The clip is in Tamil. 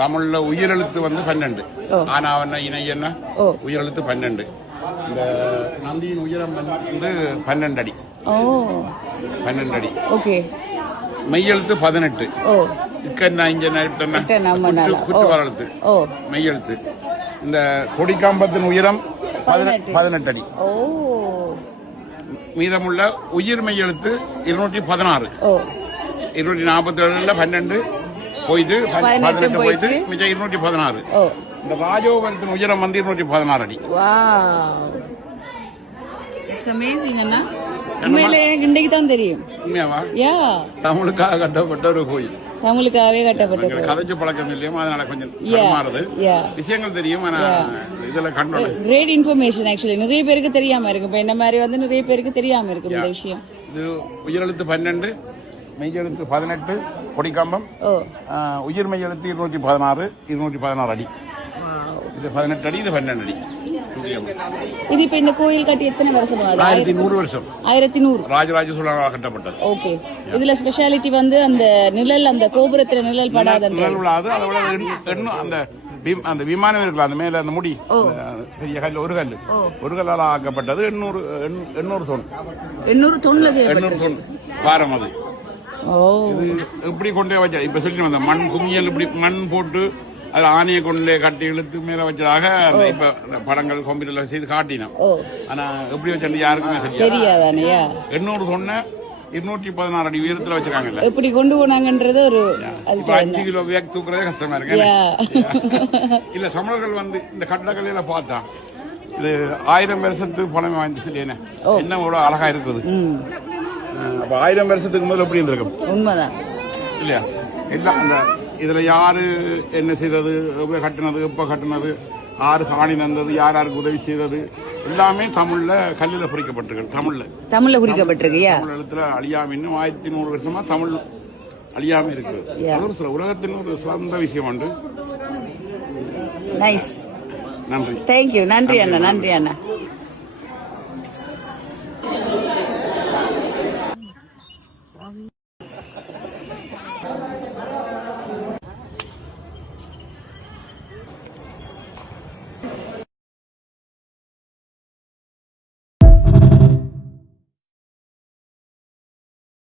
தமிழ்ல உயிரெழுத்து வந்து 12. ஆனாவன இணை என்ன உயிரெழுத்து 12. இந்த நந்தியின் உயரம் வந்து 12 அடி. 12 அடி. ஓகே. மெய்யெழுத்து 18. இக்கன்னா இங்க குற்று வரழுத்து மெய்யெழுத்து. இந்த கொடிக்காம்பத்தின் உயரம் 18 அடி. மீதமுள்ள உயிர் மெய்யெழுத்து 216. 247 12 போயிட்டு 18 போயிட்டு மிச்சம் 216. இந்த ராஜோபுரத்தின் உயரம் வந்து 216 அடி. இன்னைக்கு தான் தெரியும். தமிழுக்காக கட்டப்பட்ட ஒரு கோயில். தமிழுக்காகவே கட்டப்பட்ட கதைச்சு பழக்கம் இல்லையா, அதனால கொஞ்சம் மாறுது. விஷயங்கள் தெரியும். இதுல கண்டோம். Great information. ஆக்சுவலி நிறைய பேருக்கு தெரியாம இருக்கு. இப்ப என்ன மாதிரி வந்து நிறைய பேருக்கு தெரியாம இருக்கு இந்த விஷயம். இது உயிரெழுத்து 12, மெய்யெழுத்து 18 கொடிக்காம்பம். உயிர் மெய்யெழுத்து 216, 216 அடி. இது 18 அடி, இது 12 அடி. இது இப்ப இந்த கோயில் கட்டி எத்தனை வருஷம்? 1100 வருஷம். 1100 ராஜராஜ சோழனால் கட்டப்பட்டது. ஓகே. இதுல ஸ்பெஷாலிட்டி வந்து அந்த நிழல், அந்த கோபுரத்துல நிழல் படாத நிழல் விழாது. அதோட அந்த அந்த விமானம் இருக்குல்ல, அந்த மேல அந்த முடி பெரிய கல், ஒரு கல்லால் ஆக்கப்பட்டது. 800 தொன். 800 தொன்ல செய்யப்பட்டது. 800 தொன் வாரம் அது. இது இப்படி கொண்டே வச்சா இப்ப சொல்லி வந்த மண் குமியல் இப்படி மண் போட்டு அது ஆணையை கொண்டு கட்டி இழுத்து மேல வச்சதாக இப்ப படங்கள் கம்ப்யூட்டர்ல செய்து காட்டினோம். ஆனா எப்படி வச்சு யாருக்குமே தெரியாது. 800 சொன்ன 216 அடி உயரத்துல வச்சிருக்காங்கல்ல, எப்படி கொண்டு போனாங்கன்றது ஒரு 5 கிலோ வேக் தூக்குறதே கஷ்டமா இருக்கு. இல்ல தமிழர்கள் வந்து இந்த கட்டடக்கலையில பார்த்தா இது 1000 வருஷத்துக்கு பழமை வாங்கி சொல்லியேன்னு என்ன இவ்வளவு அழகா இருக்குது. அப்ப 1000 வருஷத்துக்கு முதல்ல எப்படி இருந்திருக்கும்? உண்மைதான் இல்லையா? எல்லாம் அந்த இதுல யாரு என்ன செய்தது, கட்டினது, எப்ப கட்டினது, யாரு காணி தந்தது, யார் யாருக்கு உதவி செய்தது, எல்லாமே தமிழ்ல கல்லில குறிக்கப்பட்டிருக்கு. தமிழ்ல குறிக்கப்பட்டிருக்கு. தமிழ் எழுத்துல அழியாம இன்னும் 1100 வருஷமா தமிழ் அழியாம இருக்கு. அது ஒரு சில உலகத்தின் ஒரு சிறந்த விஷயம் உண்டு. நைஸ். நன்றி. தேங்க்யூ. நன்றி அண்ணா. நன்றி அண்ணா.